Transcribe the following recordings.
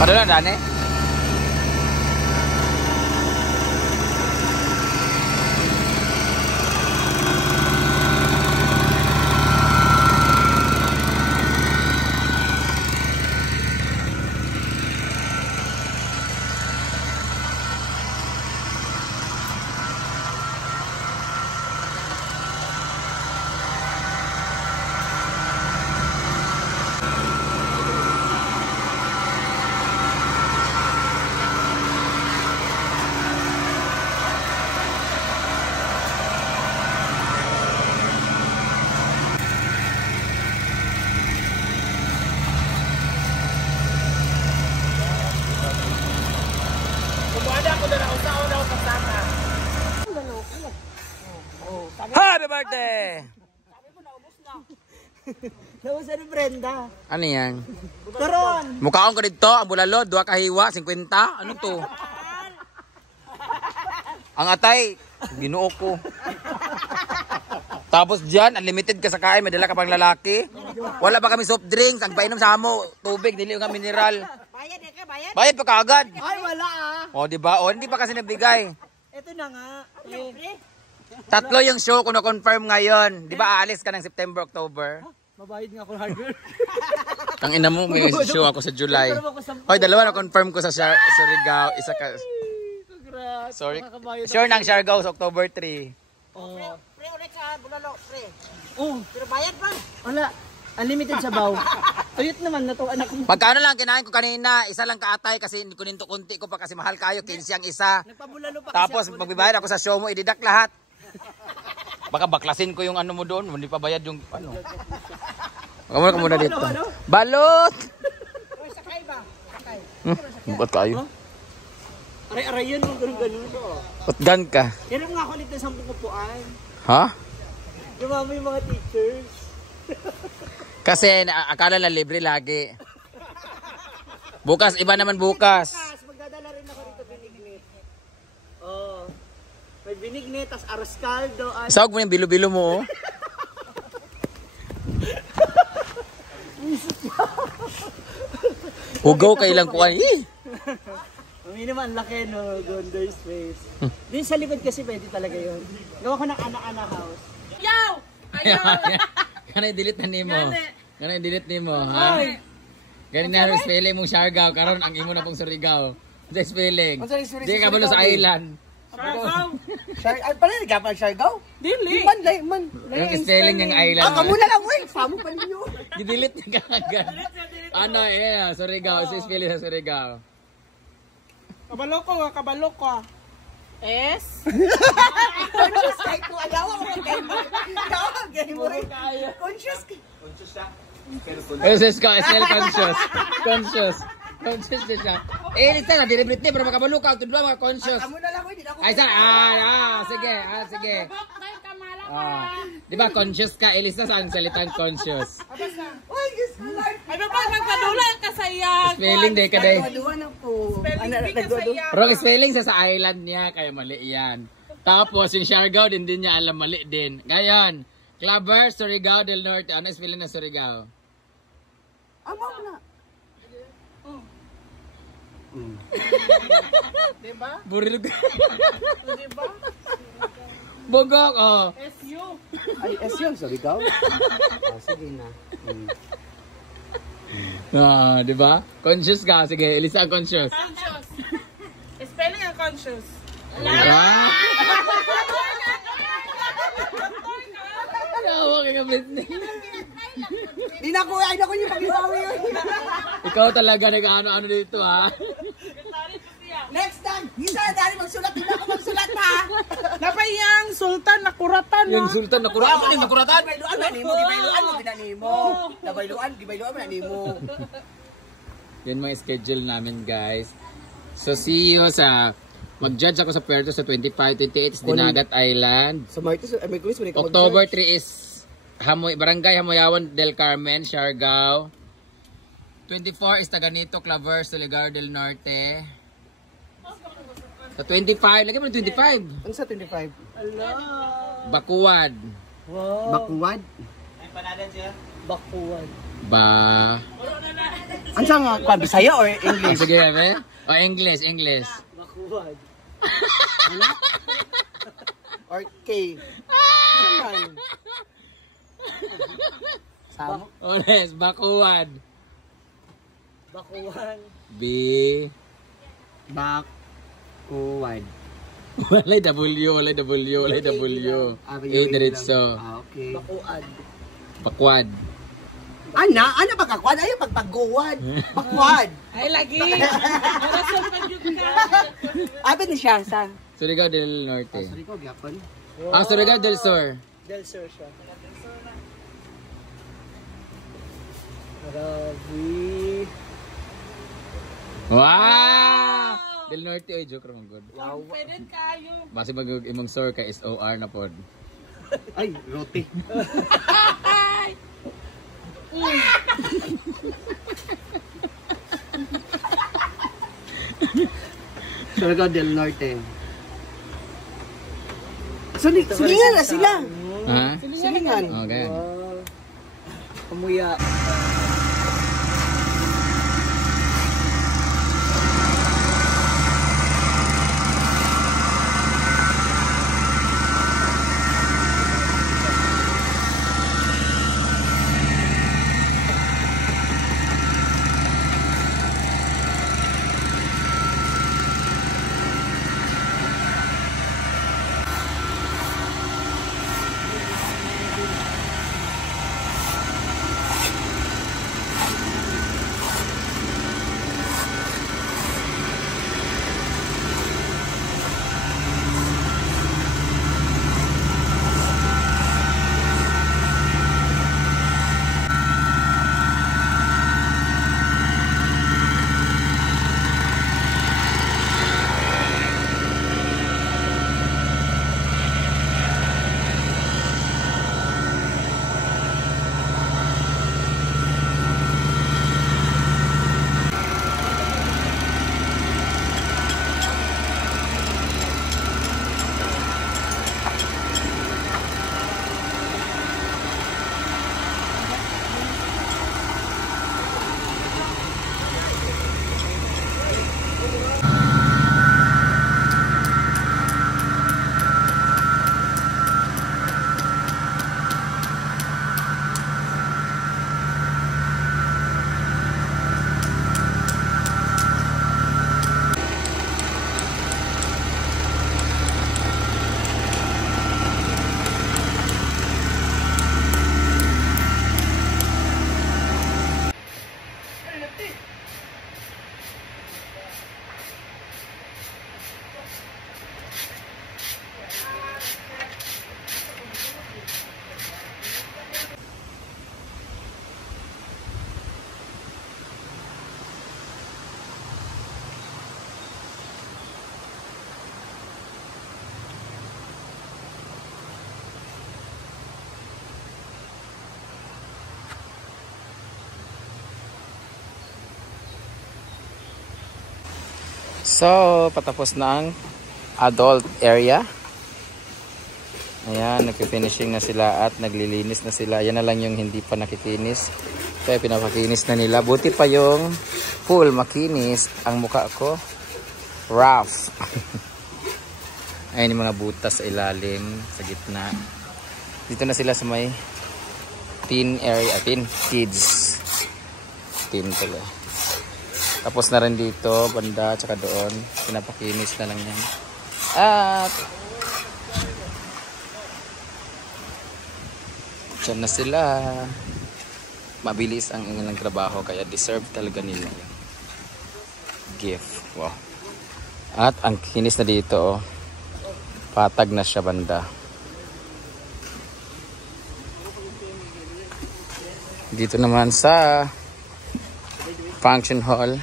Padahal dani. Happy birthday! Sabi mo, naubos na. Naubusan ni Brenda. Ano yan? Karon! Mukhaon ka dito, ang bulalo, 2 kahiwa, 50. Ano to? Ang atay, ginuo ko. Tapos dyan, unlimited ka sa kain, may dala ka pang lalaki. Wala pa kami soft drinks, ang painom sa amo, tubig, dili nga mineral. Bayad ka, bayad? Bayad pa kaagad. Ay, wala O, diba? O, hindi pa kasi nabigay. Ito na nga. Tatlo yung show ko na-confirm ngayon. Di ba aalis ka ng September, October? Mabayad nga ako hardware. Ang ina mo, may show ako sa July. Hoy, dalawa na-confirm ko sa Surigao. Isa ka... Sorry. Sure nang Siargao sa October 3. Oh. Pre, ulit ka, bulalo, pre. Oh. Pero bayad pa. Wala. Unlimited sabaw. Tuyot naman na to anak mo. Pagkano lang kinain ko kanina, isa lang kaatay kasi hindi ko ninto kunti ko pa kasi mahal kayo, 15 ang isa. Nagpabulalo pa. Tapos magbibayad ako sa show mo, ididak lahat. Baka baklasin ko yung ano mo doon, hindi pa bayad yung ano. Kamuna ka muna dito. Balot! Uy, sakay ba? Sakay. Ba't kayo? Aray-aray yun, ganun-ganun. Putgan ka. Kailan nga kulit na 10 kupuan. Ha? Lumama yung mga teachers. Kasi akala na libre lagi. Bukas, iba naman bukas. Magdadala rin ako dito binignit. Oh. May binignit, tas aros caldo. Sawag mo yung bilo-bilo mo, oh. Hugaw kailang kuhan. Hindi naman, laki no, Gondor space. Din sa likod kasi pwede talaga yun. Gawa ko ng ana-ana house. Yaw! Ayaw! Kanay delete na nimo. Kanay delete nimo, ha? Ganun na yung spelling mong Siargao. Karon ang imo na pong Surigao. Sa spelling. Di ka kabalo sa island. Siargao! Ay, pala nagkapag Siargao? Dili! Man. Yung spelling ng island. Ah, kamuna lang, uy! Samo pa ninyo. Di-delete na agad. Ano, Surigao. Sa spelling sa Surigao. Kabalo ko. S? Conscious kay ko. Ayaw ako kay mo. Conscious kay. Conscious siya? SL conscious. Conscious din siya. Lista na, dilibrite, pero makabalo ka. Tudlo mga conscious. Amo na lang, uy. Di na ako. Ay, sige. Di ba, conscious ka? Ilista sa ang salitang conscious. Uy, Diyos ko, Lord. Ay, baba, magpadula ka sayang. Spelling day ka day. Nagduwa na po. Spelling ka sayang. Wrong spelling sa island niya, kaya mali yan. Tapos, yung Siargao, din niya alam, mali din. Ngayon, Clubber, Surigao del Norte. Ano spelling na Surigao? Amaw na. Diba? Burilog. Diba? Bogok, oh. SU. Ay, S yun, Surigao? Sige na. Di ba? Conscious ka. Sige, ilista ang conscious. Conscious. Spelling ang conscious. Ah! Tawa ka ka, Britney. Di na ko, ay na ko yung pag-iwawi yun. Ikaw talaga nag-ano-ano dito, ha? Next time, isa na dali magsulat. Di na ako magsulat, ha? Napayang sultan na kuratan Yung na. sultan na kuratan. Ano yung nakuratan? Gibailuan mo, gibailuan mo, ginanimo. Gibailuan mo, ginanimo. Yan mga schedule namin, guys. So, see you sa... Mag-judge ako sa Puerto sa 25, 28 is Dinagat Island. Sa Martes, may kulis mo rin ka October 3 is Barangay Hamoyawan del Carmen, Siargao. 24 is Taganito, Claver, Surigao del Norte. Sa 25, lagyan mo ng 25. Ano sa 25? Bakuad. Wow. Bakuwad? Ay, panalan siya? Bakuwad. Ang saan nga? Kwan, Bisaya or Ah, English? sige, be. O, English, English. Bakuwad. Ano? Or K? Naman. Samo? Oles, bakuwad. Bakuwan. B. Bakuwad. Walay W, walay W, walay W. A, diretso. Okay. Bakuad. Bakwad. Ano pagkakwad? Ayaw pagpaguwad. Bakwad. Ay, lagi. Para sa pagyud ka. Abit ni siya, saan? Surigao del Norte. Sorry ko, gyapon. Ah, Surigao del Sur. Del Sur siya. Grabe. Wow! Del Norte, oy, joke ramang good. Confident kayo. Basi mag imong sur ka SOR na pod. Ay, roti. Surigao del Norte. Silingan na sila. Ha? Silingan. Okay. Kamuya. So, patapos na ang adult area. Ayan, nagpifinishing na sila at naglilinis na sila. Yan na lang yung hindi pa nakikinis. Kaya pinapakinis na nila. Buti pa yung full makinis. Ang mukha ko, rough. Ayan yung mga butas sa ilalim, sa gitna. Dito na sila sa may teen area, teen kids. Teen pala. Tapos na rin dito, banda, tsaka doon. Pinapakinis na lang yan. At dyan na sila. Mabilis ang ilang trabaho, kaya deserve talaga nila yung gift. Wow. At ang kinis na dito, patag na siya banda. Dito naman sa function hall,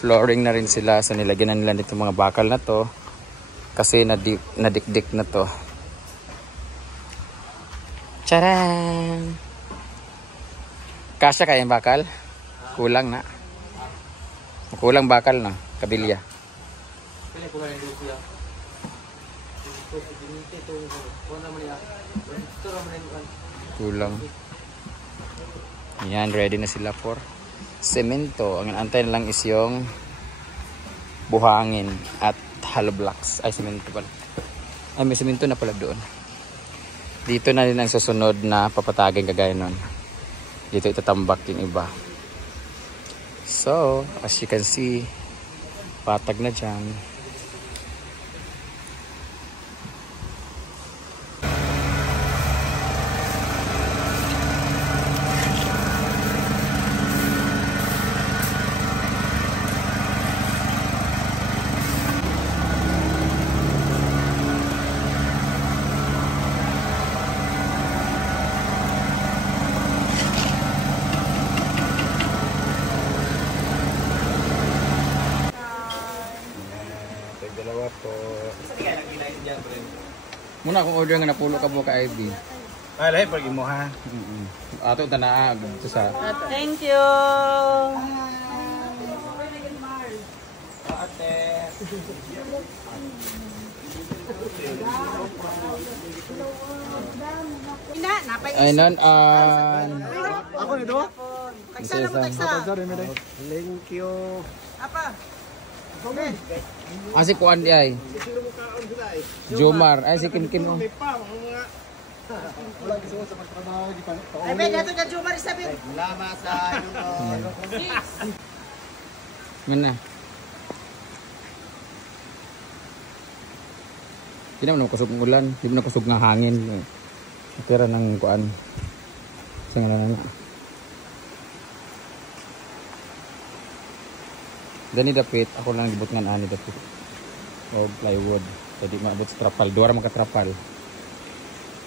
flooring na rin sila. So nilagyan na nila nito mga bakal na to kasi nadikdik na to. Charan! Kasya kaya yung bakal? Kulang na. Kulang bakal na, kabilya. Kulang. Yan, ready na sila for semento. Ang antay na lang is yung buhangin at hollow blocks. Ay, semento pala. Ay, may semento na pala doon. Dito na rin ang susunod na papatagin kagaya nun. Dito itatambak yung iba. So, as you can see, patag na dyan. Dalawa po. Muna akong order nga napulo ka po ka ID. Ah, lahi pag imo ha. Ato tanaa dito sa. Thank you. Ate. Ina, napay Ay nan Ako ni do. Kagsala mo tagsa. Thank you. Apa? si kuan di ay. Jomar ay si Kinkin oh. Ay, ben, dato ka Jumar isabit. Salamat sa inyo. Mana? Di naman kusog ng ulan, di naman kusog ng hangin. Tira ng kuan. Sa ngalan na. Dani dapit, ako lang gibot nga ani dapit. O plywood. Jadi maabot sa trapal, duwa ra man ka trapal.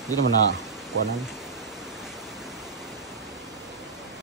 Di naman na kuanan.